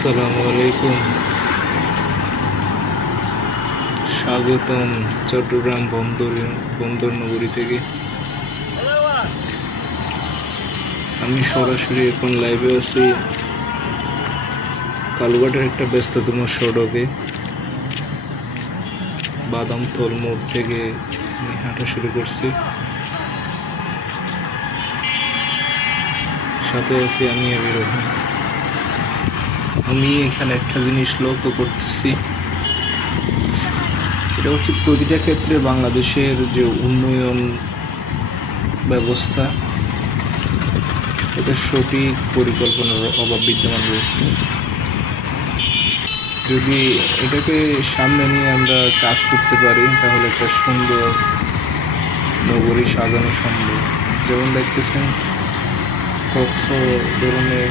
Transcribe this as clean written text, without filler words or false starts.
আসসালামু আলাইকুম। স্বাগতম চট্টগ্রাম বন্দর নগরী থেকে। আমি সরাসরি এখন লাইভে আছি কালুঘাটের একটা ব্যস্ততম সড়কে। বাদামতল মোড় থেকে আমি হাঁটা শুরু করছি, সাথে আছি আমি আবির রহমান। আমি এখানে একটা জিনিস লক্ষ্য করতেছি, এটা হচ্ছে প্রতিটা ক্ষেত্রে বাংলাদেশের যে উন্নয়ন ব্যবস্থা, এটা সঠিক পরিকল্পনার অভাব বিদ্যমান রয়েছে। যদি এটাকে সামনে নিয়ে আমরা কাজ করতে পারি তাহলে একটা সুন্দর নগরী সাজানো সম্ভব। যেমন দেখতেছেন কত ধরনের